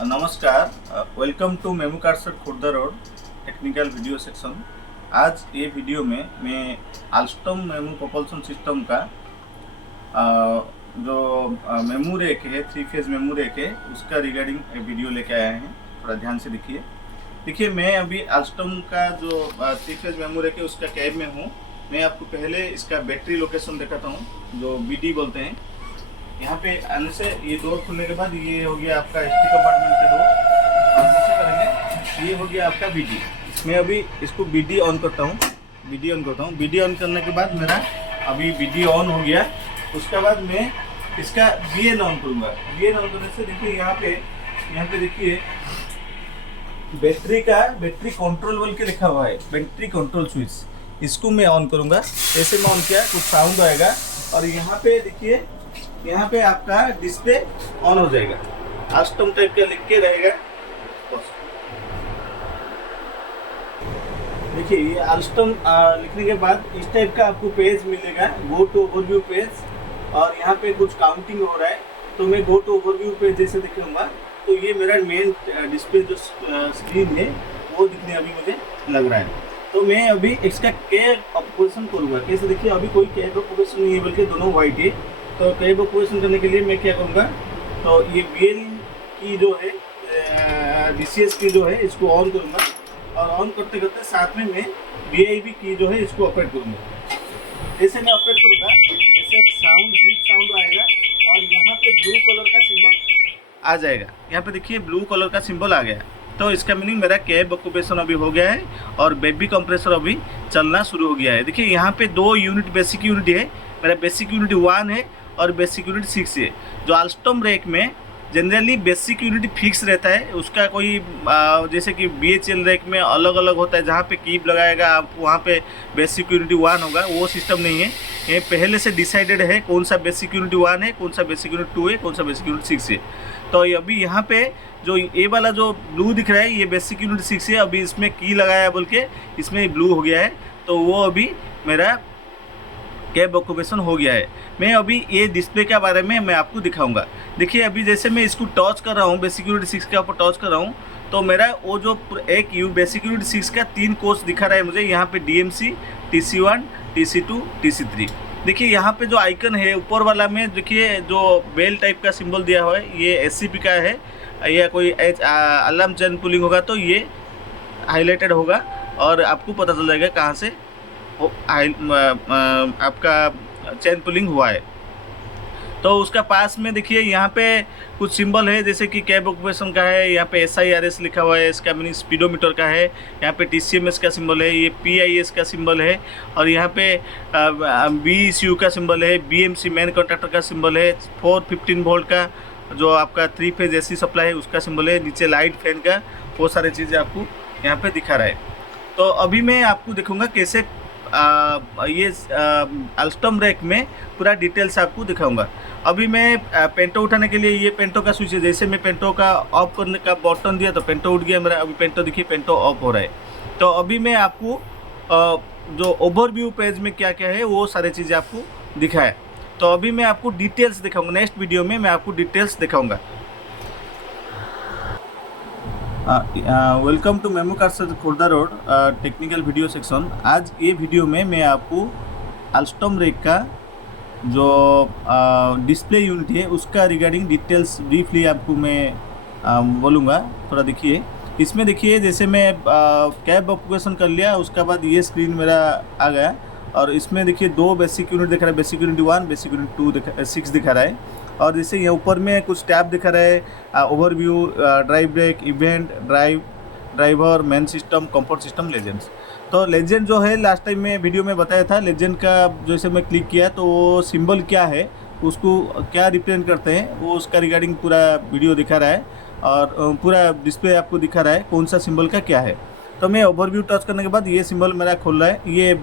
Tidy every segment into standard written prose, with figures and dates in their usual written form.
नमस्कार, welcome to MEMU car shed Khurda road technical video section. आज ये वीडियो में मैं आल्स्टॉम मेमू प्रोपल्शन सिस्टम का जो मेमू रैक है, 3 फेज मेमू रैक है, उसका रिगार्डिंग वीडियो लेके आया है। थोड़ा ध्यान से देखिए मैं अभी आल्स्टॉम का जो 3 फेज मेमू रैक है उसका कैब में हूँ। मैं आपको पहले इसका बैटरी लोकेशन दिखाता हूँ, जो BD बोलते हैं। यहाँ पे आने से ये डोर खुलने के बाद ये हो गया आपका एसटी कंपार्टमेंट का डोर। और जैसे करेंगे ये हो गया आपका BD। मैं अभी इसको BD ऑन करता हूँ। BD ऑन करने के बाद मेरा अभी BD ऑन हो गया। उसके बाद मैं इसका VN ऑन करूँगा। VN ऑन करने से देखिए यहाँ पे देखिए बैटरी कंट्रोल बोल के लिखा हुआ है, बैटरी कंट्रोल स्विच। इसको मैं ऑन करूँगा। ऐसे में ऑन किया कुछ साउंड आएगा और यहाँ पे देखिए, यहाँ पे आपका डिस्प्ले ऑन हो जाएगा। आल्स्टॉम टाइप का लिख के रहेगा। देखिए ये आल्स्टॉम लिखने के बाद इस टाइप का आपको पेज मिलेगा, गो टू ओवरव्यू पेज। और यहाँ पे कुछ काउंटिंग हो रहा है, तो मैं गो टू ओवरव्यू पेज जैसे दिखाऊंगा तो ये मेरा मेन डिस्प्ले जो स्क्रीन है वो दिखने अभी मुझे लग रहा है। तो मैं अभी इसका कैब ऑपरेशन करूँगा। कैसे देखिए, अभी कोई कैब ऑपरेशन नहीं है बल्कि दोनों वाइट है। तो कैब ऑपरेशन करने के लिए मैं क्या करूँगा, तो ये VL की जो है DCS की जो है इसको ऑन करूँगा। और ऑन करते करते साथ में मैं VIB की जो है इसको ऑपरेट करूँगा। ऐसे मैं ऑपरेट करूँगा, ऐसे एक साउंड बीप साउंड आएगा और यहाँ पे ब्लू कलर का सिंबल आ जाएगा। यहाँ पे देखिए ब्लू कलर का सिंबल आ गया। तो इसका मीनिंग मेरा कैब ऑक्यूपेशन अभी हो गया है और बेबी कंप्रेसर अभी चलना शुरू हो गया है। देखिए यहाँ पे 2 यूनिट बेसिक यूनिट है। मेरा बेसिक यूनिट 1 है और बेसिक यूनिट 6 है। जो आल्स्टॉम रैक में जनरली बेसिक यूनिट फिक्स रहता है, उसका कोई जैसे कि BHL रैक में अलग अलग होता है, जहाँ पे कीप लगाएगा आप वहाँ पे बेसिक यूनिट 1 होगा। वो सिस्टम नहीं है। ये पहले से डिसाइडेड है कौन सा बेसिक यूनिट 1 है, कौन सा बेसिक यूनिट 2 है, कौन सा बेसिक यूनिट 6 है। तो अभी यहाँ पे जो ये वाला जो ब्लू दिख रहा है ये बेसिक यूनिट 6 है। अभी इसमें की लगाया बोल के इसमें ब्लू हो गया है, तो वो अभी मेरा कैब ऑक्यूपेशन हो गया है। मैं अभी ये डिस्प्ले के बारे में मैं आपको दिखाऊंगा। देखिए अभी जैसे मैं इसको टच कर रहा हूँ, बेसिक यूनिट 6 के ऊपर टच कर रहा हूँ, तो मेरा वो जो एक बेसिक यूनिट 6 का 3 कोर्स दिखा रहा है मुझे। यहाँ पे DMC, TC1, TC2, TC3। देखिए यहाँ पे जो आइकन है ऊपर वाला में, देखिए जो बेल टाइप का सिंबल दिया हुआ है ये SCP का है, या कोई अलार्म चैन पुलिंग होगा तो ये हाईलाइटेड होगा और आपको पता चल जाएगा कहाँ से आपका चैन पुलिंग हुआ है। तो उसका पास में देखिए यहाँ पे कुछ सिंबल है, जैसे कि कैब ऑक्यूपेशन का है, यहाँ पे SIRS लिखा हुआ है, इसका मीनिंग स्पीडोमीटर का है। यहाँ पे TCMS का सिंबल है, ये PIS का सिंबल है। और यहाँ पे BECU का सिंबल है, BMC मैन कॉन्ट्रैक्टर का सिंबल है। 415 वोल्ट का जो आपका 3 फेज AC सप्लाई है उसका सिंबल है। नीचे लाइट फैन का वो सारी चीज़ें आपको यहाँ पे दिखा रहा है। तो अभी मैं आपको दिखाऊंगा कैसे ये आल्स्टॉम रैक में पूरा डिटेल्स आपको दिखाऊंगा। अभी मैं पेंटो उठाने के लिए, ये पेंटो का स्विच है। जैसे मैं पेंटो का ऑफ करने का बटन दिया तो पेंटो उठ गया मेरा। अभी पेंटो देखिए, पेंटो ऑफ हो रहा है। तो अभी मैं आपको जो ओवरव्यू पेज में क्या क्या है वो सारी चीज़ें आपको दिखाया। तो अभी मैं आपको डिटेल्स दिखाऊंगा। नेक्स्ट वीडियो में मैं आपको डिटेल्स दिखाऊंगा। Welcome to MEMU car shed Khurda road technical video section. आज ये वीडियो में मैं आपको आल्स्टॉम रैक का जो डिस्प्ले यूनिट है उसका रिगार्डिंग डिटेल्स ब्रीफली आपको मैं बोलूँगा। थोड़ा देखिए इसमें, देखिए जैसे मैं कैब ऑक्यूपेशन कर लिया, उसके बाद ये स्क्रीन मेरा आ गया और इसमें देखिए 2 बेसिक यूनिट दिखा रहा है, बेसिक यूनिट 1, बेसिक यूनिट 2 6 दिखा रहा है। और जैसे यहाँ ऊपर में कुछ टैब दिखा रहा है, overview, drive brake, event, driver, main system, comfort system, legends. तो लेजेंड जो है लास्ट टाइम मैं वीडियो में बताया था, लेजेंड का जैसे मैं क्लिक किया तो वो सिंबल क्या है, उसको क्या रिप्रेजेंट करते हैं, वो उसका रिगार्डिंग पूरा वीडियो दिखा रहा है और पूरा डिस्प्ले आपको दिखा रहा है कौन सा सिंबल का क्या है। तो मैं ओवरव्यू टच करने के बाद ये सिंबल मेरा खोल रहा है, ये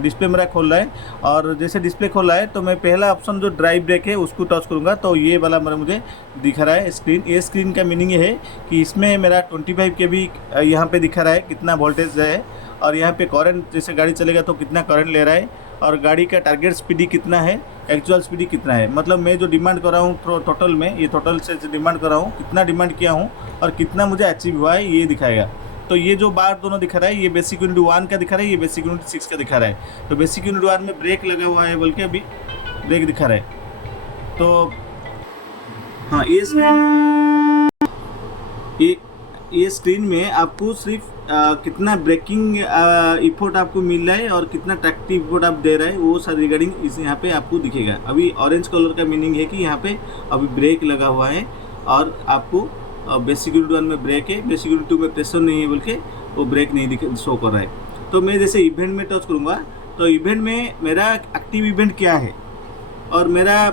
डिस्प्ले मेरा खोल रहा है। और जैसे डिस्प्ले खोल रहा है तो मैं पहला ऑप्शन जो ड्राइव ब्रेक है उसको टच करूँगा तो ये वाला मेरा मुझे दिखा रहा है स्क्रीन। ये स्क्रीन का मीनिंग ये है कि इसमें मेरा 25 kV यहाँ पे दिखा रहा है कितना वोल्टेज है। और यहाँ पे करंट जैसे गाड़ी चलेगा तो कितना करंट ले रहा है, और गाड़ी का टारगेट स्पीडी कितना है, एक्चुअल स्पीडी कितना है। मतलब मैं जो डिमांड कर रहा हूँ टोटल में, ये टोटल से डिमांड कर रहा हूँ, कितना डिमांड किया हूँ और कितना मुझे अचीव हुआ है, ये दिखाएगा। तो ये जो बार दोनों दिखा रहा है, ये बेसिक यूनिट 1 का दिखा रहा है, ये बेसिक यूनिट 6 का दिखा रहा है। तो बेसिक यूनिट 1 में ब्रेक लगा हुआ है, बल्कि अभी ब्रेक दिखा रहा है। तो हाँ, ये स्क्रीन में आपको सिर्फ कितना ब्रेकिंग इफोर्ट आपको मिल रहा है और कितना ट्रैक्टिव इफोर्ट आप दे रहे हैं, वो सारी रिगार्डिंग इस यहाँ पे आपको दिखेगा। अभी ऑरेंज कलर का मीनिंग है कि यहाँ पे अभी ब्रेक लगा हुआ है, और आपको बेसिक यूनिट 1 में ब्रेक है, बेसिक यूनिट 2 में प्रेशर नहीं है, बल्कि वो ब्रेक नहीं शो कर रहा है। तो मैं जैसे इवेंट में टच करूँगा, तो इवेंट में मेरा एक्टिव इवेंट क्या है और मेरा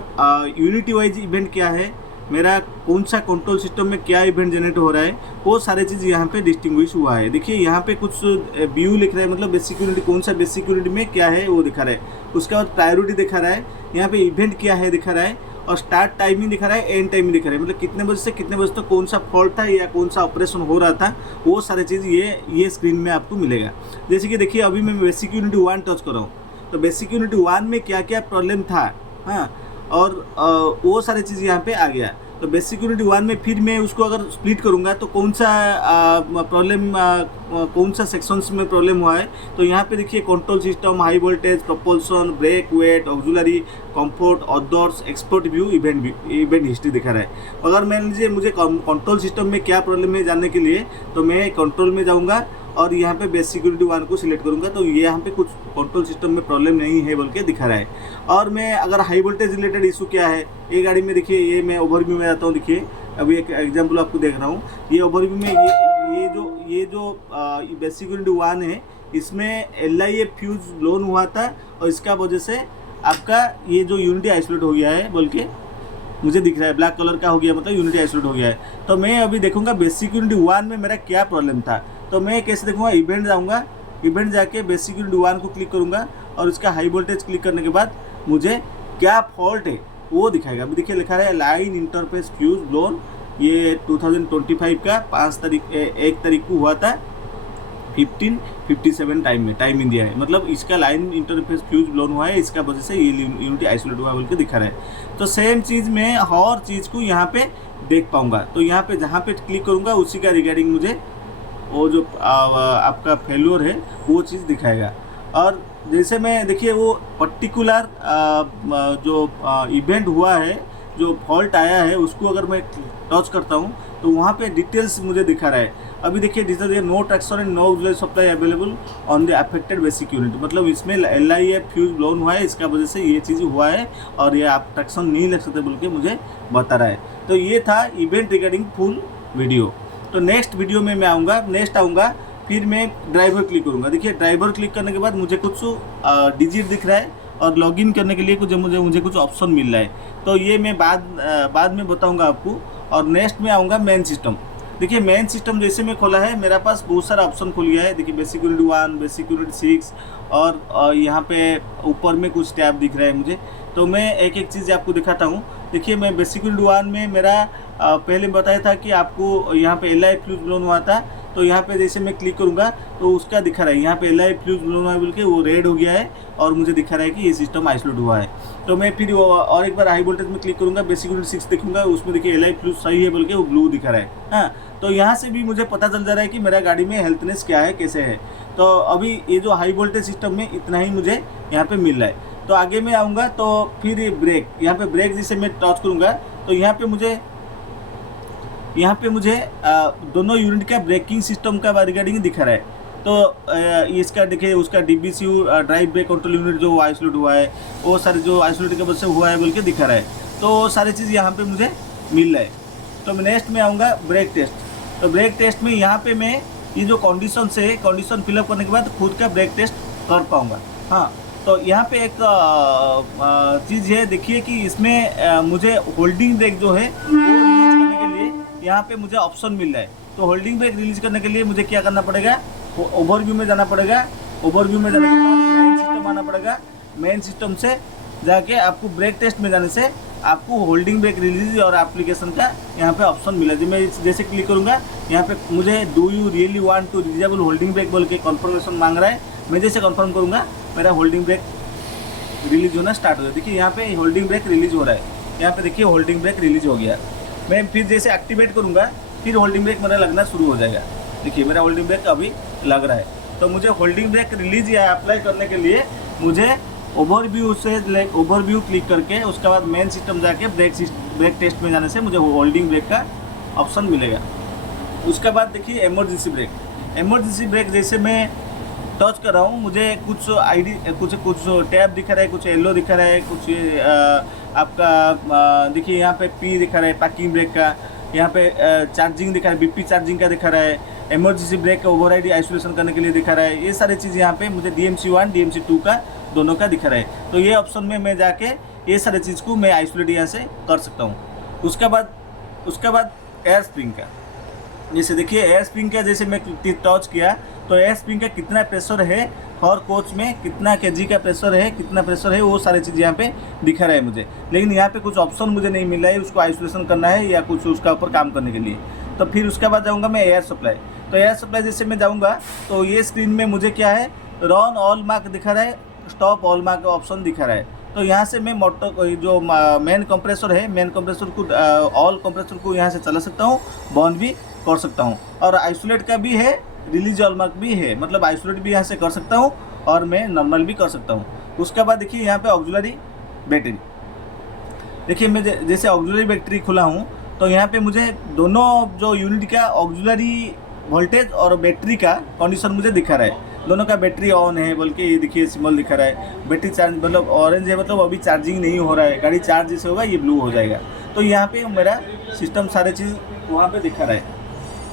यूनिटी वाइज इवेंट क्या है, मेरा कौन सा कंट्रोल सिस्टम में क्या इवेंट जनरेट हो रहा है, वो सारे चीज़ यहाँ पे डिस्टिंग्विश हुआ है। देखिए यहाँ पे कुछ व्यू लिख रहा है, मतलब बेसिक यूनिट कौन सा बेसिक यूनिट में क्या है वो दिखा रहा है। उसके बाद प्रायोरिटी दिखा रहा है, यहाँ पे इवेंट क्या है दिखा रहा है, और स्टार्ट टाइमिंग दिखा रहा है, एंड टाइमिंग दिखा रहा है, मतलब कितने बजे से कितने बजे तक कौन सा फॉल्ट था या कौन सा ऑपरेशन हो रहा था, वो सारी चीज़ ये स्क्रीन में आपको मिलेगा। जैसे कि देखिए अभी मैं बेसिक यूनिट 1 टच कर रहा हूँ, तो बेसिक यूनिट 1 में क्या क्या प्रॉब्लम था, हाँ, और वो सारी चीज़ यहाँ पे आ गया। तो बेसिक यूनिट 1 में फिर मैं उसको अगर स्प्लिट करूँगा तो कौन सा प्रॉब्लम, कौन सा सेक्शंस में प्रॉब्लम हुआ है, तो यहाँ पे देखिए control system, high voltage, propulsion, brake, weight, auxiliary, comfort, others, export view, event history दिखा रहा है। अगर मान लीजिए मुझे कंट्रोल सिस्टम में क्या प्रॉब्लम है जानने के लिए, तो मैं कंट्रोल में जाऊँगा और यहाँ पे बेसिक यूनिट 1 को सिलेक्ट करूँगा, तो ये यहाँ पे कुछ कंट्रोल सिस्टम में प्रॉब्लम नहीं है बोल के दिखा रहा है। और मैं अगर हाई वोल्टेज रिलेटेड इशू क्या है, ये गाड़ी में देखिए, ये मैं ओवरव्यू में जाता हूँ। देखिए अभी एक एग्जांपल आपको देख रहा हूँ, ये ओवरव्यू में ये जो बेसिक यूनिट 1 है, इसमें LIA फ्यूज ब्लोन हुआ था, और इसका वजह से आपका ये जो यूनिटी आइसोलेट हो गया है बोल के मुझे दिख रहा है, ब्लैक कलर का हो गया, मतलब यूनिटी आइसोलेट हो गया है। तो मैं अभी देखूंगा बेसिक यूनिट 1 में मेरा क्या प्रॉब्लम था, तो मैं कैसे देखूंगा, इवेंट जाऊंगा, इवेंट जाके बेसिक यूनिट 1 को क्लिक करूंगा, और उसका हाई वोल्टेज क्लिक करने के बाद मुझे क्या फॉल्ट है वो दिखाएगा। अभी देखिए लिखा है लाइन इंटरफेस फ्यूज ब्लोन, ये 2025 का 1 तारीख को हुआ था, 15:57 टाइम दिया है, मतलब इसका लाइन इंटरफेस फ्यूज ब्लोन हुआ है, इसका वजह से ये यूनिटी आइसोलेट हुआ बोल के दिखा रहा है। तो सेम चीज़ मैं हर चीज़ को यहाँ पे देख पाऊँगा। तो यहाँ पे जहाँ पे क्लिक करूँगा उसी का रिगार्डिंग मुझे वो जो आपका फेल्योर है वो चीज़ दिखाएगा। और जैसे मैं देखिए वो पर्टिकुलर जो इवेंट हुआ है, जो फॉल्ट आया है, उसको अगर मैं टच करता हूँ तो वहाँ पे डिटेल्स मुझे दिखा रहा है। अभी देखिए detail, no traction and no auxiliary supply available on the affected basic unit, मतलब इसमें LIA फ्यूज ब्लोन हुआ है, इसका वजह से ये चीज़ हुआ है, और ये आप ट्रैक्शन नहीं लग सकते बोल के मुझे बता रहा है। तो ये था इवेंट रिगार्डिंग फुल वीडियो। तो नेक्स्ट वीडियो में मैं आऊँगा, फिर मैं ड्राइवर क्लिक करूँगा। देखिए ड्राइवर क्लिक करने के बाद मुझे कुछ डिजिट दिख रहा है, और लॉगिन करने के लिए मुझे कुछ ऑप्शन मिल रहा है। तो ये मैं बाद में बताऊँगा आपको। और नेक्स्ट में आऊँगा मेन सिस्टम। देखिए मेन सिस्टम जैसे मैं खोला है, मेरा पास बहुत सारा ऑप्शन खुल गया है। देखिए बेसिक यूनिट 1, बेसिक यूनिट 6, और यहाँ पे ऊपर में कुछ टैब दिख रहा है मुझे। तो मैं एक एक चीज़ आपको दिखाता हूँ। देखिए मैं बेसिक यूनिट 1 में मेरा पहले बताया था कि आपको यहाँ पे LIA फ्यूज ब्लोन हुआ था, तो यहाँ पे जैसे मैं क्लिक करूँगा तो उसका दिखा रहा है, यहाँ पे LIA फ्यूज ब्लोन हुआ है बोल के वो रेड हो गया है, और मुझे दिखा रहा है कि ये सिस्टम आइसोलेट हुआ है। तो मैं फिर और एक बार हाई वोल्टेज में क्लिक करूँगा, बेसिक यूनिट 6 देखूँगा, उसमें देखिए LIA फ्यूज सही है बोल के वो ब्लू दिखा रहा है। हाँ, तो यहाँ से भी मुझे पता चल जा रहा है कि मेरा गाड़ी में हेल्थनेस क्या है, कैसे है। तो अभी ये जो हाई वोल्टेज सिस्टम में इतना ही मुझे यहाँ पे मिल रहा है। तो आगे मैं आऊँगा तो फिर ब्रेक, यहाँ पे ब्रेक जैसे मैं टच करूँगा तो यहाँ पे मुझे दोनों यूनिट का ब्रेकिंग सिस्टम का रिगार्डिंग दिखा रहा है। तो इसका देखिए उसका DBCU drive brake control unit जो आइसोलेट हुआ है, वो सारे जो आइसोलेट के वजह से हुआ है बोल के दिखा रहा है। तो सारी चीज़ यहाँ पे मुझे मिल रहा है। तो मैं नेक्स्ट में आऊँगा ब्रेक टेस्ट। तो ब्रेक टेस्ट में यहाँ पे मैं ये जो कंडीशन फिलअप करने के बाद खुद का ब्रेक टेस्ट कर पाऊँगा। हाँ, तो यहाँ पे एक चीज़ है, देखिए कि इसमें मुझे होल्डिंग ब्रेक जो है वो रिलीज करने के लिए यहाँ पे मुझे ऑप्शन मिल रहा है। तो होल्डिंग ब्रेक रिलीज करने के लिए मुझे क्या करना पड़ेगा, ओवरव्यू में जाना पड़ेगा। ओवरव्यू में जाने के बाद मेन सिस्टम आना पड़ेगा। मेन सिस्टम से जाके आपको ब्रेक टेस्ट में जाने से आपको होल्डिंग ब्रेक रिलीज और एप्लीकेशन का यहाँ पे ऑप्शन मिला। जी मैं जैसे क्लिक करूँगा यहाँ पे मुझे do you really want to disable holding brake बोल के कन्फर्मेशन मांग रहा है। मैं जैसे कन्फर्म करूँगा मेरा होल्डिंग ब्रेक रिलीज होना स्टार्ट हो जाए। देखिए यहाँ पे होल्डिंग ब्रेक रिलीज हो रहा है, यहाँ पे देखिए होल्डिंग ब्रेक रिलीज हो गया। मैं फिर जैसे एक्टिवेट करूँगा फिर होल्डिंग ब्रेक मेरा लगना शुरू हो जाएगा। देखिए मेरा होल्डिंग ब्रेक अभी लग रहा है। तो मुझे होल्डिंग ब्रेक रिलीज या अप्लाई करने के लिए मुझे ओवरव्यू से ओवरव्यू क्लिक करके उसके बाद मेन सिस्टम जाके ब्रेक टेस्ट में जाने से मुझे होल्डिंग ब्रेक का ऑप्शन मिलेगा। उसके बाद देखिए इमरजेंसी ब्रेक जैसे मैं टच कर रहा हूँ मुझे कुछ कुछ टैब दिखा रहा है, कुछ येलो दिखा रहा है, कुछ आपका देखिए यहाँ पे पी दिखा रहा है पार्किंग ब्रेक का, यहाँ पे चार्जिंग दिखा रहा है, बीपी चार्जिंग का दिखा रहा है, इमरजेंसी ब्रेक का ओवरराइड आइसोलेशन करने के लिए दिखा रहा है। ये सारी चीज़ यहाँ पे मुझे DMC1 DMC2 का दोनों का दिखा रहा है। तो ये ऑप्शन में मैं जाके ये सारी चीज़ को मैं आइसोलेट यहाँ से कर सकता हूँ। उसके बाद एयर स्प्रिंग का, जैसे देखिए एयर स्प्रिंग का जैसे मैं टच किया तो एयर स्प्रिंग का कितना प्रेशर है हर कोच में, कितना kg का प्रेशर है, कितना प्रेशर है, वो सारी चीज़ यहाँ पे दिखा रहा है मुझे। लेकिन यहाँ पे कुछ ऑप्शन मुझे नहीं मिल रहा है उसको आइसोलेशन करना है या कुछ उसका ऊपर काम करने के लिए। तो फिर उसके बाद जाऊँगा मैं एयर सप्लाई। तो एयर सप्लाई जैसे मैं जाऊँगा तो ये स्क्रीन में मुझे क्या है रन ऑल मार्क दिखा रहा है, स्टॉप ऑल मार्क ऑप्शन दिखा रहा है। तो यहाँ से मैं मोटर जो मेन कंप्रेसर है मेन कंप्रेसर को ऑल कंप्रेसर को यहाँ से चला सकता हूँ, बंद भी कर सकता हूँ। और आइसोलेट का भी है, रिलीज ऑल मार्क भी है, मतलब आइसोलेट भी यहाँ से कर सकता हूँ और मैं नॉर्मल भी कर सकता हूँ। उसके बाद देखिए यहाँ पे ऑक्सिलरी बैटरी, देखिए मैं जैसे ऑक्सिलरी बैटरी खुला हूँ तो यहाँ पे मुझे दोनों जो यूनिट का ऑक्सिलरी वोल्टेज और बैटरी का कंडीशन मुझे दिखा रहा है। दोनों का बैटरी ऑन है बोल के ये देखिए सिंबल दिखा रहा है। बैटरी चार्ज मतलब ऑरेंज है मतलब अभी चार्जिंग नहीं हो रहा है, गाड़ी चार्ज जैसे होगा ये ब्लू हो जाएगा। तो यहाँ पे मेरा सिस्टम सारे चीज़ वहाँ पे दिखा रहा है।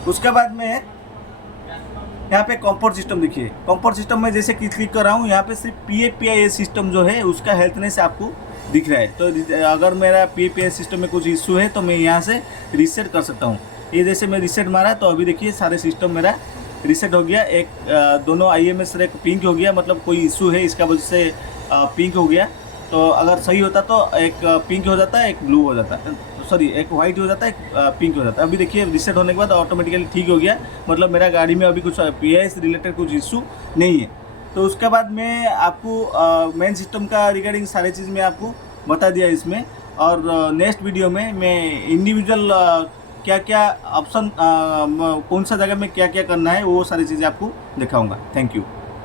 उसके बाद में यहाँ पे कंफर्ट सिस्टम, देखिए कंफर्ट सिस्टम में जैसे क्लिक कर रहा हूँ यहाँ पे सिर्फ PAPI सिस्टम जो है उसका हेल्थनेस आपको दिख रहा है। तो अगर मेरा PAPI सिस्टम में कुछ इशू है तो मैं यहाँ से रीसेट कर सकता हूँ। ये जैसे मैं रीसेट मारा तो अभी देखिए सारे सिस्टम मेरा रीसेट हो गया। एक दोनों IMS एक पिंक हो गया, मतलब कोई इशू है इसका वजह से पिंक हो गया। तो अगर सही होता तो एक पिंक हो जाता है, एक ब्लू हो जाता है, सॉरी एक वाइट हो जाता है, एक पिंक हो जाता है। अभी देखिए रीसेट होने के बाद ऑटोमेटिकली ठीक हो गया, मतलब मेरा गाड़ी में अभी कुछ PAI से रिलेटेड कुछ इशू नहीं है। तो उसके बाद मैं आपको मेन सिस्टम का रिगार्डिंग सारी चीज़ मैं आपको बता दिया इसमें। और नेक्स्ट वीडियो में मैं इंडिविजुअल क्या क्या ऑप्शन कौन सा जगह में क्या क्या करना है वो सारी चीज़ें आपको दिखाऊंगा। Thank you.